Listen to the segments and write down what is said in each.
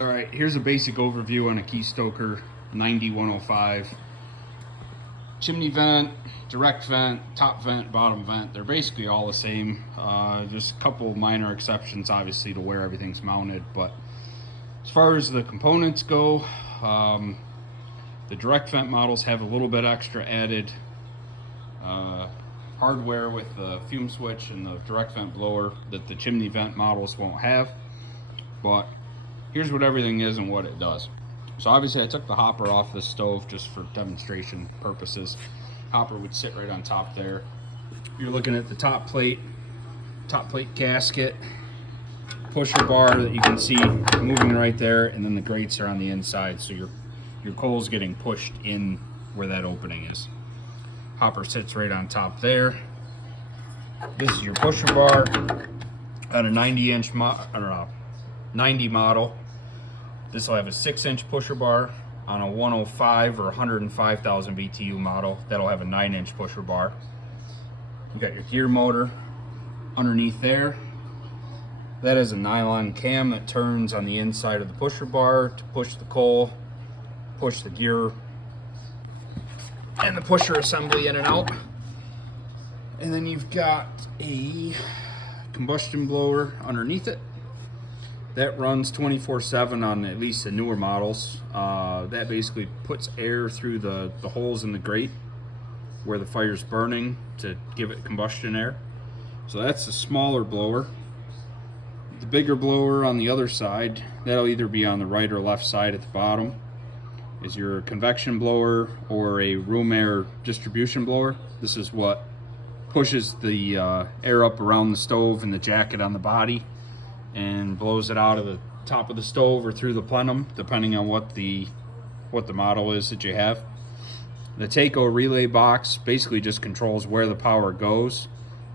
All right, here's a basic overview on a Keystoker 9105. Chimney vent, direct vent, top vent, bottom vent, they're basically all the same. Just a couple minor exceptions, obviously, to where everything's mounted. But as far as the components go, the direct vent models have a little bit extra added hardware with the fume switch and the direct vent blower that the chimney vent models won't have. But here's what everything is and what it does. So obviously I took the hopper off the stove just for demonstration purposes. Hopper would sit right on top there. You're looking at the top plate gasket, pusher bar that you can see moving right there, and then the grates are on the inside, so your coal's getting pushed in where that opening is. Hopper sits right on top there. This is your pusher bar on a 90 model. This will have a 6-inch pusher bar. On a 105 or 105,000 BTU model, that'll have a 9-inch pusher bar. You got your gear motor underneath there. That is a nylon cam that turns on the inside of the pusher bar to push the coal, push the gear and the pusher assembly in and out. And then you've got a combustion blower underneath it. That runs 24/7 on at least the newer models. That basically puts air through the holes in the grate where the fire's burning to give it combustion air. So that's the smaller blower. The bigger blower on the other side, that'll either be on the right or left side at the bottom, is your convection blower or a room air distribution blower. This is what pushes the air up around the stove and the jacket on the body and blows it out of the top of the stove or through the plenum, depending on what the model is that you have. The Taco relay box basically just controls where the power goes,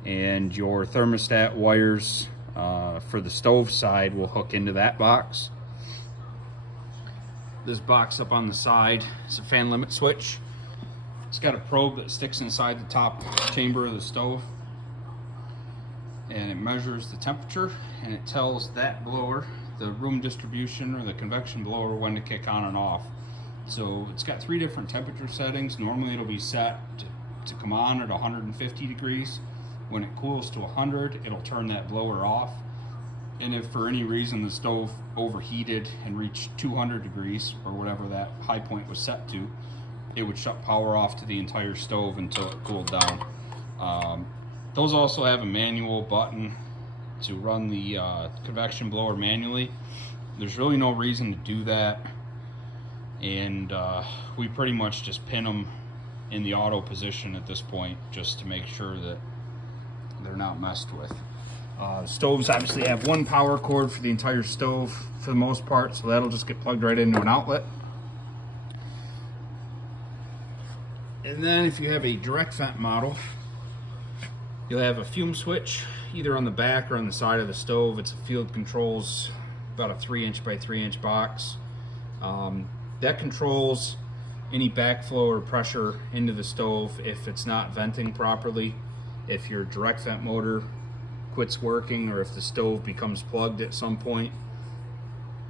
and your thermostat wires for the stove side will hook into that box. This box up on the side is a fan limit switch. It's got a probe that sticks inside the top chamber of the stove, and it measures the temperature, and it tells that blower, the room distribution or the convection blower, when to kick on and off. So it's got 3 different temperature settings. Normally it'll be set to come on at 150 degrees. When it cools to 100, it'll turn that blower off. And if for any reason the stove overheated and reached 200 degrees, or whatever that high point was set to, it would shut power off to the entire stove until it cooled down. Those also have a manual button to run the convection blower manually. There's really no reason to do that, and we pretty much just pin them in the auto position at this point just to make sure that they're not messed with. Stoves obviously have one power cord for the entire stove for the most part, so that'll just get plugged right into an outlet. And then if you have a direct vent model, you'll have a fume switch either on the back or on the side of the stove. It's a field controls, about a 3-inch by 3-inch box. That controls any backflow or pressure into the stove if it's not venting properly, if your direct vent motor quits working, or if the stove becomes plugged at some point.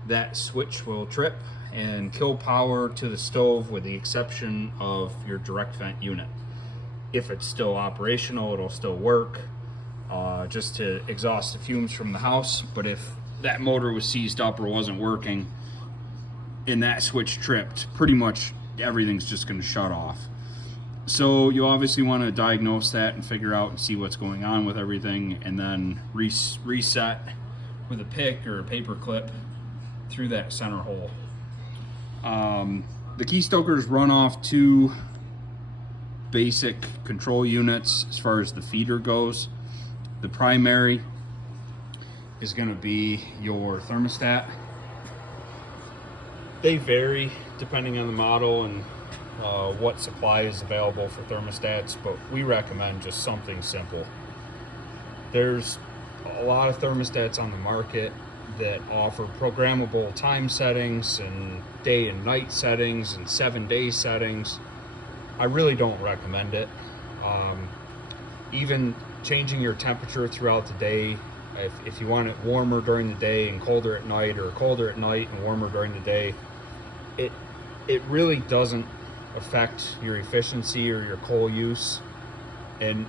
That switch will trip and kill power to the stove, with the exception of your direct vent unit. If it's still operational, it'll still work, just to exhaust the fumes from the house. But if that motor was seized up or wasn't working and that switch tripped, pretty much everything's just going to shut off. So you obviously want to diagnose that and figure out and see what's going on with everything, and then reset with a pick or a paper clip through that center hole. The Keystokers run off 2 basic control units as far as the feeder goes. The primary is going to be your thermostat. They vary depending on the model and what supply is available for thermostats, but we recommend just something simple. There's a lot of thermostats on the market that offer programmable time settings and day and night settings and 7-day settings. I really don't recommend it. Even changing your temperature throughout the day If you want it warmer during the day and colder at night, or colder at night and warmer during the day, it really doesn't affect your efficiency or your coal use. And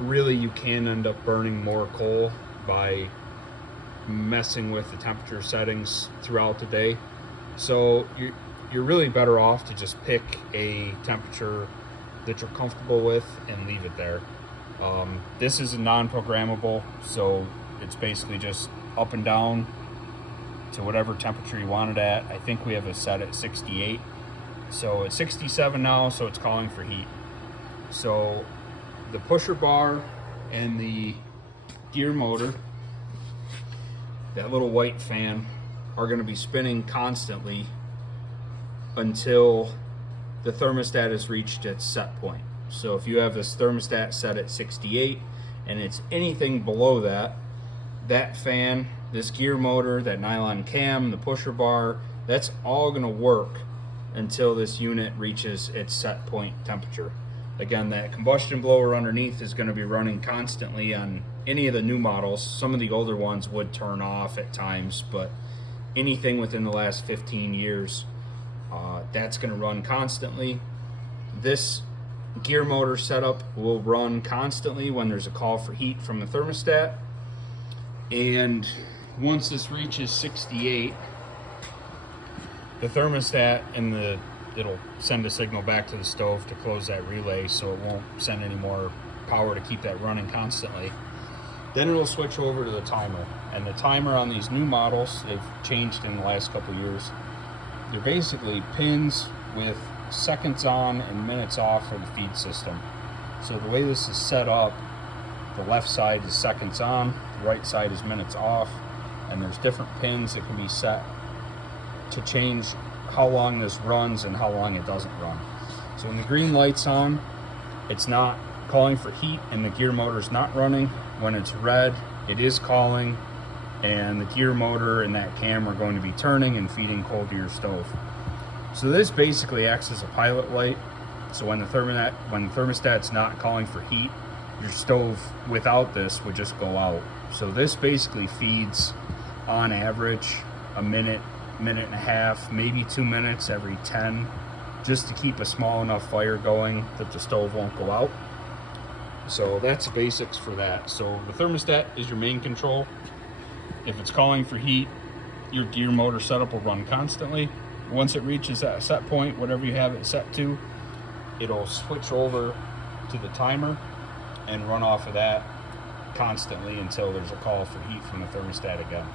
really, you can end up burning more coal by messing with the temperature settings throughout the day. So you're really better off to just pick a temperature that you're comfortable with and leave it there. This is a non-programmable, so it's basically just up and down to whatever temperature you want it at. I think we have it set at 68. So it's 67 now, so it's calling for heat. So the pusher bar and the gear motor, that little white fan, are going to be spinning constantly until the thermostat has reached its set point. So if you have this thermostat set at 68 and it's anything below that, that fan, this gear motor, that nylon cam, the pusher bar, that's all going to work until this unit reaches its set point temperature. Again, that combustion blower underneath is going to be running constantly on any of the new models. Some of the older ones would turn off at times, but anything within the last 15 years, that's going to run constantly. This gear motor setup will run constantly when there's a call for heat from the thermostat. And once this reaches 68, the thermostat and it'll send a signal back to the stove to close that relay, so it won't send any more power to keep that running constantly. Then it'll switch over to the timer. And the timer on these new models, they've changed in the last couple of years. They're basically pins with seconds on and minutes off for the feed system. So the way this is set up, the left side is seconds on, the right side is minutes off, and there's different pins that can be set to change how long this runs and how long it doesn't run. So when the green light's on, it's not calling for heat and the gear motor's not running. When it's red, it is calling, and the gear motor and that cam are going to be turning and feeding coal to your stove. So this basically acts as a pilot light. So when the thermostat's not calling for heat, your stove without this would just go out. So this basically feeds on average a minute, minute and a half, maybe 2 minutes every 10, just to keep a small enough fire going that the stove won't go out. So that's the basics for that. So the thermostat is your main control. If it's calling for heat, your gear motor setup will run constantly. Once it reaches that set point, whatever you have it set to, it'll switch over to the timer and run off of that constantly until there's a call for heat from the thermostat again.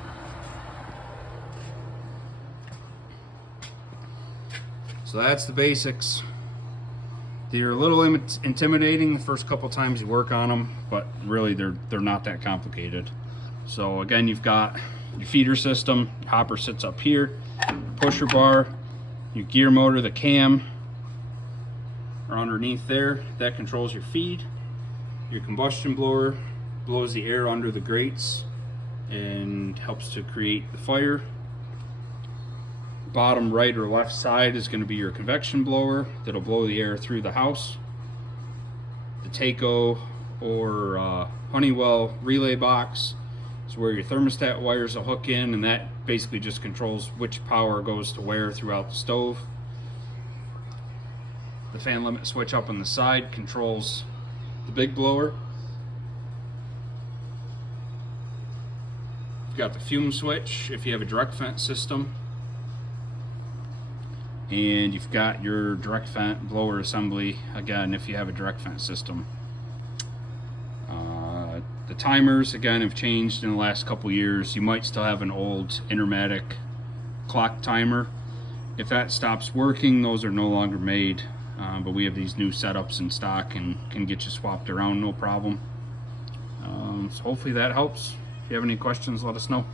So that's the basics. They're a little intimidating the first couple times you work on them, but really they're not that complicated. So again, you've got your feeder system, your hopper sits up here, pusher bar, your gear motor, the cam are underneath there. That controls your feed. Your combustion blower blows the air under the grates and helps to create the fire. Bottom right or left side is going to be your convection blower that'll blow the air through the house. The Taco or Honeywell relay box is where your thermostat wires will hook in, and that basically just controls which power goes to where throughout the stove. The fan limit switch up on the side controls the big blower. You've got the fume switch if you have a direct vent system. And you've got your direct vent blower assembly, again, if you have a direct vent system. The timers, again, have changed in the last couple years. You might still have an old Intermatic clock timer. If that stops working, those are no longer made, but we have these new setups in stock and can get you swapped around, no problem. So hopefully that helps. If you have any questions, let us know.